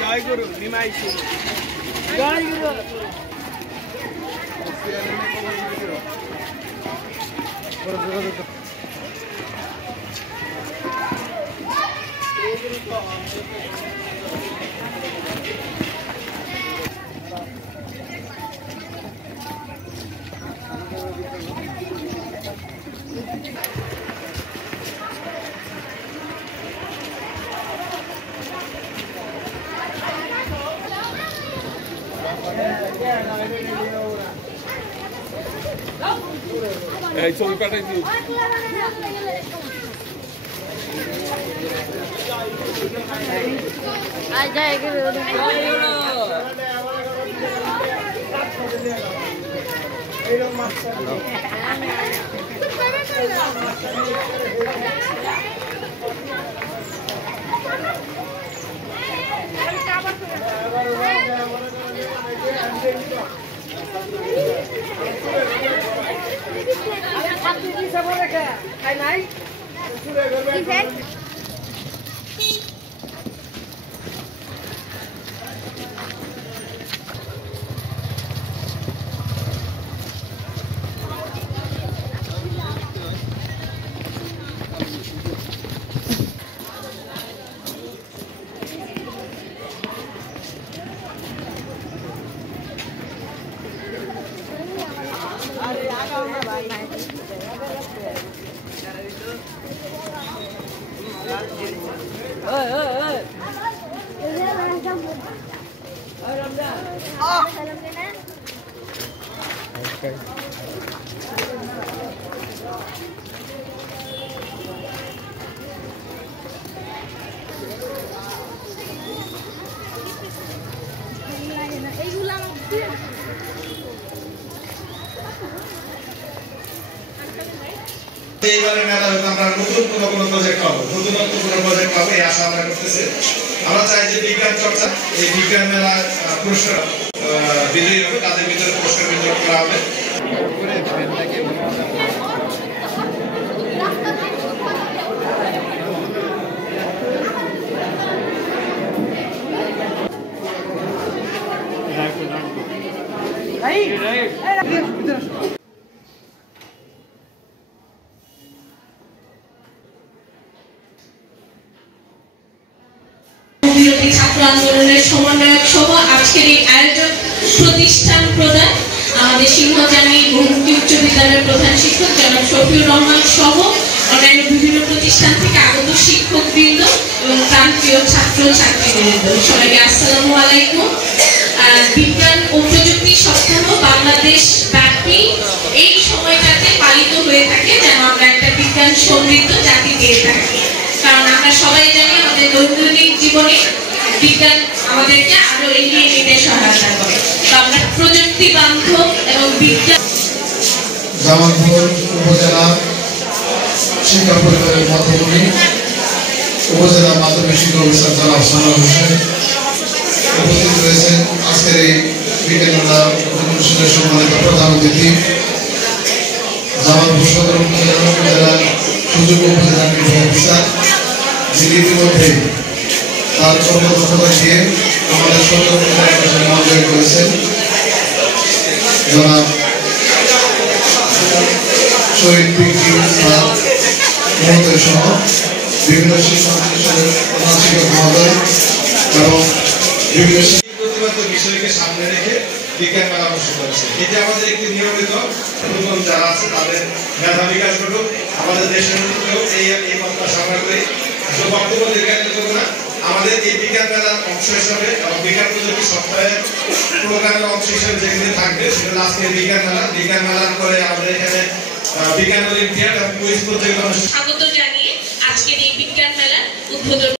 জয় গুরু নিমাই জয় গুরু এই ছবি কাটাই দিও আই যায় গেল এইরকম মাস্টার এইবারে মেলা হয়তো আমরা নতুন কোনো প্রজেক্ট পাবো, নতুনত্ব কোনো প্রজেক্ট পাবো এই আশা আমরা করতেছি। আমরা চাই যে বিজ্ঞান চর্চা এই বিজ্ঞান মেলা পুরস্কার বিজয়ী হবে, তাদের ভিতরে পুরস্কার বিতরণ করা হবে। ছাত্র আন্দোলনের সমন্বয়ক সহ আজকের এই আয়োজক প্রতিষ্ঠান প্রধান আমাদের সিংহজানি বহুমুখী উচ্চ বিদ্যালয়ের প্রধান শিক্ষক জনাব শফিউর রহমান সহ অন্যান্য বিভিন্ন প্রতিষ্ঠান থেকে আগত শিক্ষকবৃন্দ এবং প্রান্তীয় ছাত্র ছাত্রীবৃন্দ সবাইকে আসসালামু আলাইকুম। বিজ্ঞান ও প্রযুক্তি সপ্তাহ বাংলাদেশ ব্যাপী এই সময়টাতে পালিত হয়ে থাকে যেন আমরা একটা বিজ্ঞান সমৃদ্ধ জাতি পেয়ে থাকি, কারণ আমরা সবাই জানি আমাদের দৈনন্দিন জীবনে বিজ্ঞান আমাদেরকে আরো এগিয়ে নিতে সহায়তা করে। তো আমরা প্রযুক্তি বান্ধব এবং বিজ্ঞান জামালপুর উপজেলা শিক্ষা পরিবারের মাধ্যমে উপজেলা মাধ্যমিক শিক্ষা অফিসার জনাব সানোয়ার হোসেন উপস্থিত রয়েছেন। আজকের এই বিজ্ঞান মেলা অনুষ্ঠানের সম্মানিত প্রধান অতিথি জামালপুর সদর উপজেলার সুযোগ উপজেলা নির্বাহী অফিসার, যিনি ইতিমধ্যে তার কর্মদক্ষতা দিয়ে আমাদের সদর উপজেলার মঞ্জুরি করেছেন, জনাব শহীদ পিঙ্কি মহোদয় সহ বিভিন্ন শিক্ষক প্রতিষ্ঠানের প্রধান শিক্ষক মহোদয় এবং বিভিন্ন প্রতিবাদ বিষয়কে সামনে রেখে বিজ্ঞান মেলা অনুষ্ঠিত হচ্ছে। এটি আমাদের একটি নিয়মিত নতুন যারা আছে তাদের মেধা বিকাশ ঘটুক, আমাদের দেশের মধ্যেও এই প্রত্যাশা আমরা করি। বক্তব্য দীর্ঘায়িত করব না, আমাদের এই বিজ্ঞান মেলার অংশ হিসাবে এবং বিজ্ঞান প্রযুক্তি সপ্তাহের প্রোগ্রামের অংশ হিসেবে যেগুলি থাকবে সেগুলো আজকে বিজ্ঞান মেলার পরে আমাদের এখানে বিজ্ঞান অলিম্পিয়াড এবং কুইজ প্রতিযোগিতা স্বাগত জানিয়ে আজকের এই বিজ্ঞান মেলার উদ্বোধন